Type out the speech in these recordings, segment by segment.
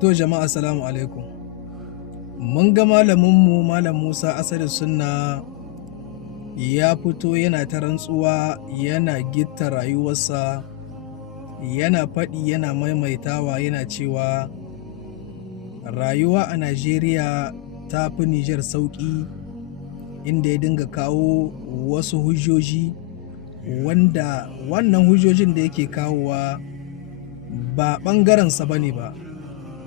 To jama'a assalamu alaikum. Mun ga malaminmu Malam Musa Asadu Sunna ya fito yana ta rantsuwa yana gitta rayuwarsa, yana faɗi yana maimaitawa yana cewa rayuwa a Najeriya ta fi Nijar sauƙi, inda ya dinga kawo wasu hujjoji wanda wannan hujjojin da yake kawowa ba ɓangarensa ba ne ba.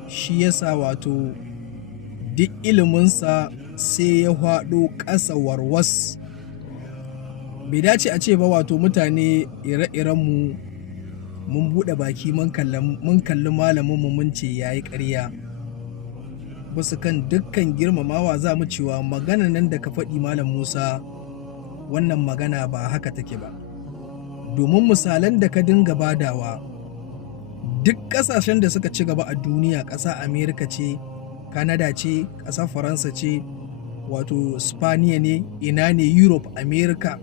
Shi yasa wato duk iliminsa sai ya faɗo ƙasa warwas. Bai dace a ce ba wato mutane ire-irenmu mun buɗe baki mun kalli malaminmu mun ce ya yi ƙarya. Basu kan dukkan girmamawa za mu cewa magana nan da ka faɗi Malam Musa, wannan magana ba haka take ba. Domin misalan da ka dinga badawa, duk ƙasashen da suka ci gaba a duniya, ƙasa Amerika ce, Canada ce, ƙasar Faransa ce, wato Spaniya ne, ina ne, Europe, Amerika,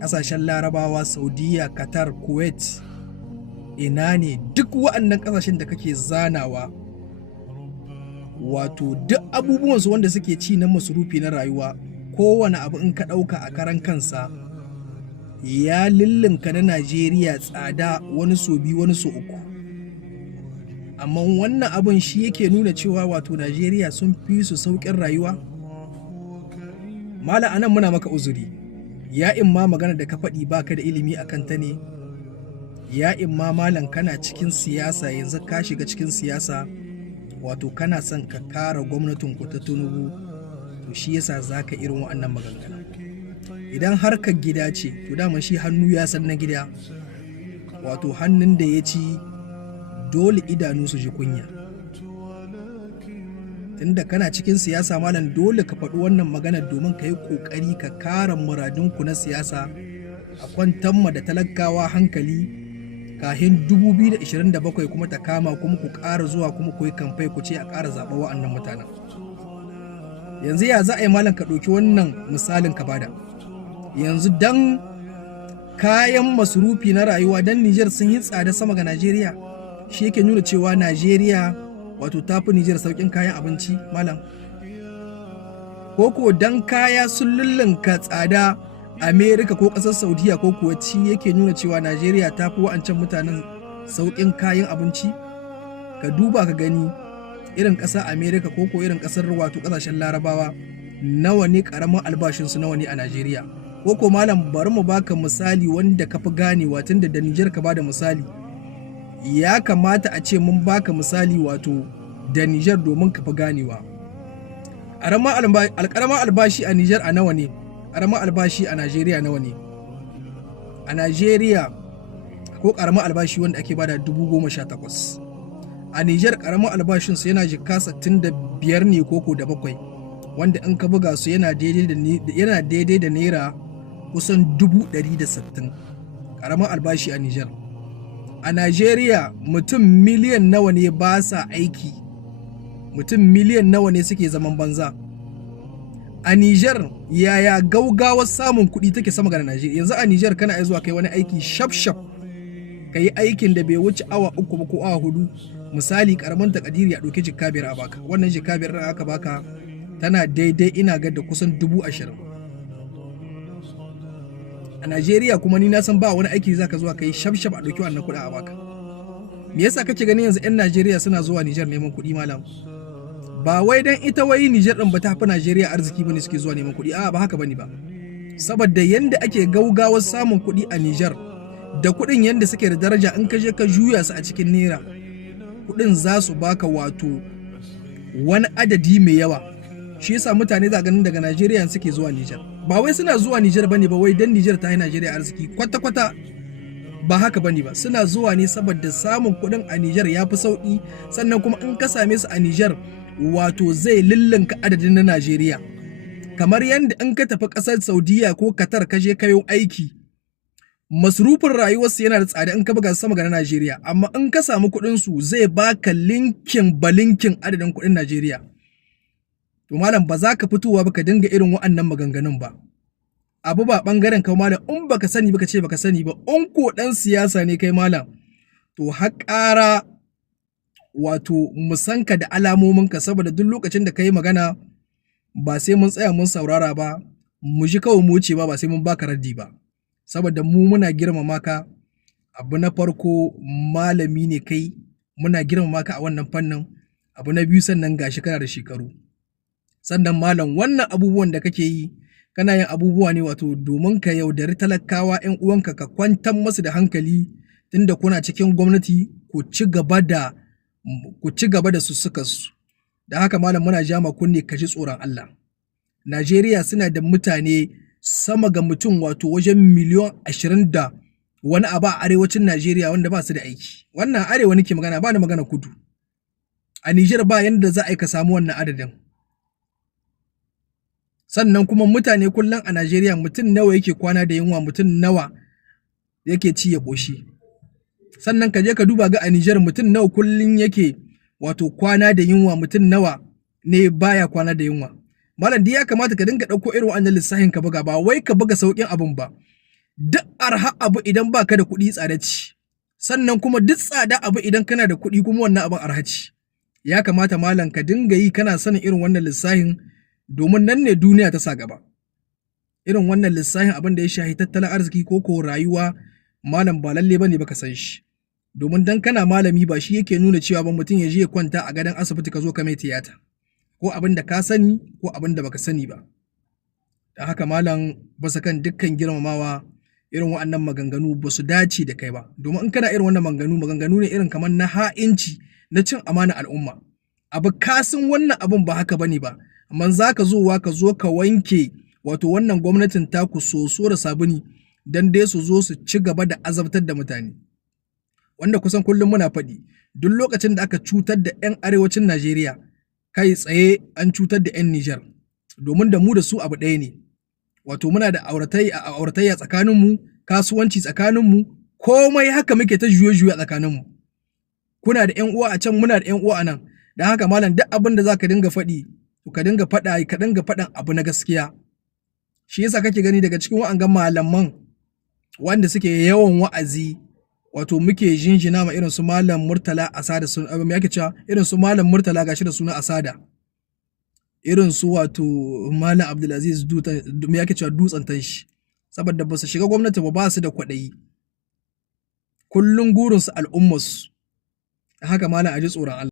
ƙasashen Larabawa, Saudiya, Qatar, Kuwait, ina ne, duk wa'annan ƙasashen da kake zanawa, wato duk abubuwansu wanda suke ci na masurufi na rayuwa, kowane abu in ka ɗauka a karan kansa ya lullunka na Najeriya tsada, wani so biyu wani so uku. Amma wannan abin shi yake nuna cewa wato Najeriya sun fi su sauƙin rayuwa. Malam anan muna maka uzuri, ya imma magana da ka faɗi baka da ilimi a kanta ne, ya imma malam kana cikin siyasa, yanzu ka shiga cikin siyasa, wato kana son ka kare gwamnatin ku ta Tinubu, to shi yasa zaka irin wa'annan maganganu. Idan harkar gida ce, to dama shi hannu ya san na gida, wato hannun da ya ci dole idanu su ji kunya. Tunda kana cikin siyasa malam, dole ka faɗi wannan magana domin ka yi ƙoƙari ka kare muradunku na siyasa, a kwantar ma da talakawa hankali kahin 2027 kuma ta kama, kuma ku ƙara zuwa kuma ku yi kamfai ku ce a ƙara zaɓa wa'annan mutanen. Yanzu ya za a yi malam ka ɗauki wannan misalin ka bada, yanzu dan kayan masurufi na rayuwa dan Nijar sun yi tsada sama ga Najeriya, shi yake nuna cewa Najeriya wato tafi Nijar sauƙin kayan abinci malam? Ko dan kaya sun lullunka tsada Amerika ko ƙasar Saudiya ko kuwa shi yake nuna cewa Najeriya tafi wa'ancan mutanen sauƙin kayan abinci? Ka duba ka gani irin ƙasar Amerika ko irin ƙasar wato ƙasashen Larabawa, nawa ne ƙaramin albashinsu, nawa ne a Najeriya? Ko malam bari mu baka misali wanda ka fi ganewa, tunda da Nijar ka bada misali, ya kamata a ce mun baka misali wato da Nijar domin ka fi ganewa. Alƙaramin albashi a Nijar a nawa ne? Ƙaramin albashi a Najeriya nawa ne? A Najeriya ko ƙaramin albashi wanda ake bada 18,000. A Nijar ƙaramin albashin su yana jikka 65 ne koko da 7, wanda in ka buga su yana daidai da naira kusan 160. Ƙaramin albashi a Nijar. A Najeriya mutum miliyan nawa ne ba sa aiki? Mutum miliyan nawa ne suke zaman banza? A Nijar yaya gaugawar samun kuɗi take sama ga Najeriya? Yanzu a Nijar kana iya zuwa kai wani aiki shaf-shaf, ka yi aikin da bai wuce awa 3 ba ko awa 4. Misali karamin takadiri ya ɗauki jikka 5 a baka, wannan jikka 5 ɗin aka baka tana daidai ina ga da kusan 20,000. A Najeriya kuma ni na san ba wani aiki zaka zuwa kai shaf-shaf a ɗauki wannan kuɗi a baka. Me yasa kake ganin yanzu 'yan Najeriya suna zuwa Nijar neman kuɗi malam? Ba wai dan ita wai Nijar ɗin ba ta fi Najeriya arziki bane suke zuwa neman kuɗi, a'a ba haka bane ba. Saboda yanda ake gaugawar samun kuɗi a Nijar, da kuɗin yanda suke da daraja, in ka je ka juya su a cikin naira, kuɗin za su baka wato wani adadi mai yawa. Shi yasa mutane za ganin daga Najeriya suke zuwa Nijar. Ba wai suna zuwa Nijar bane ba wai dan Nijar ta yi Najeriya arziki, kwata-kwata ba haka bane ba. Suna zuwa ne saboda samun kuɗin a Nijar ya fi sauƙi, sannan kuma in ka same su a Nijar wato zai lullunka adadin na Najeriya. Kamar yadda in ka tafi ƙasar Saudiya ko Qatar ka je kayo aiki, masrufin rayuwarsu yana da tsada in ka buga sama ga na Najeriya, amma in ka samu kuɗin su zai baka linkin balinkin adadin kuɗin Najeriya. To malam ba za ka fitowa ba ka dinga irin wa'annan maganganun ba. Abu ba bangaren ka malam, in baka sani baka ce baka sani ba, in ko dan siyasa ne kai malam, to har ƙara wato mu san ka da alamominka, saboda duk lokacin da ka yi magana ba sai mun tsaya mun saurara ba, mu ji kawai mu wuce ba sai mun baka raddi ba. Saboda mu muna girmama ka, abu na farko malami ne kai, muna girmama ka a wannan fannin. Abu na biyu sannan gashi kana da shekaru. Sannan malam wannan abubuwan da kake yi, kana yin abubuwa ne wato domin ka yaudari talakawa 'yan uwanka, ka kwantar masu da hankali tunda kuna cikin gwamnati ku ci gaba da sussukarsu. Da haka malam muna ja ma kunne ka ji tsoron Allah. Najeriya suna da mutane sama ga mutum wato wajen miliyon 20 da wani abu a arewacin Najeriya wanda ba su da aiki. Wannan arewa nake magana, ba ni magana kudu. A Nijar ba yanda za a yi ka samu wannan adadin. Sannan kuma mutane kullum a Najeriya mutum nawa yake kwana da yunwa, mutum nawa yake ci ya ƙoshi. Sannan ka je ka duba ga a Nijar mutum nawa kullum yake wato kwana da yunwa, mutum nawa ne baya kwana da yunwa. Malam ya kamata ka dinga ɗauko irin wannan lissafin ka buga, ba wai ka buga sauƙin abun ba. Duk arha abu idan baka da kuɗi tsada ce. Sannan kuma duk tsada abu idan kana da kuɗi kuma wannan abin arha ce. Ya kamata malam ka dinga yi kana sanin irin wannan lissafin, domin nan ne duniya ta sa gaba. Irin wannan lissafin abin da ya shahi tattalin arziki ko rayuwa, malam ba lalle bane baka san shi. Domin dan kana malami ba shi yake nuna cewa ba mutum ya je ya kwanta a gadon asibiti ka zo ka mai tiyata. Ko abin da ka sani ko abin da baka sani ba. Da haka malam basa kan dukkan girmamawa, irin waɗannan maganganu ba su dace da kai ba. Domin in kana irin wannan maganganu ne irin kamar na ha'inci, na cin amana al'umma. Abu ka san wannan abun ba haka bane ba, amma za ka zo ka wanke wato wannan gwamnatin taku soso da sabuni dan dai su zo su ci gaba da azabtar da mutane. Wanda kusan kullum muna faɗi, duk lokacin da aka cutar da 'yan arewacin Najeriya, kai tsaye an cutar da 'yan Nijar, domin da mu da su abu ɗaya ne. Wato muna da auratayya tsakaninmu, kasuwanci tsakaninmu, komai haka muke ta juye-juye a tsakaninmu. Kuna da 'yan uwa a can, muna da 'yan uwa a nan. Don haka malam duk abin da za ka dinga faɗi, ka dinga faɗan abu na gaskiya. Shi yasa kake gani daga cikin wa'angan malaman wanda suke yawan wa'azi, wato muke jinjina ma irin su Malam Murtala Asada, me yake cewa irin su Malam Murtala gashi da suna Asada. Irin su wato Malam Abdulaziz me yake cewa Dutsen Tanshi. Saboda ba su shiga gwamnati ba su da kwaɗayi. Kullum gurinsu al'ummarsu. Haka malam a ji tsoron Allah.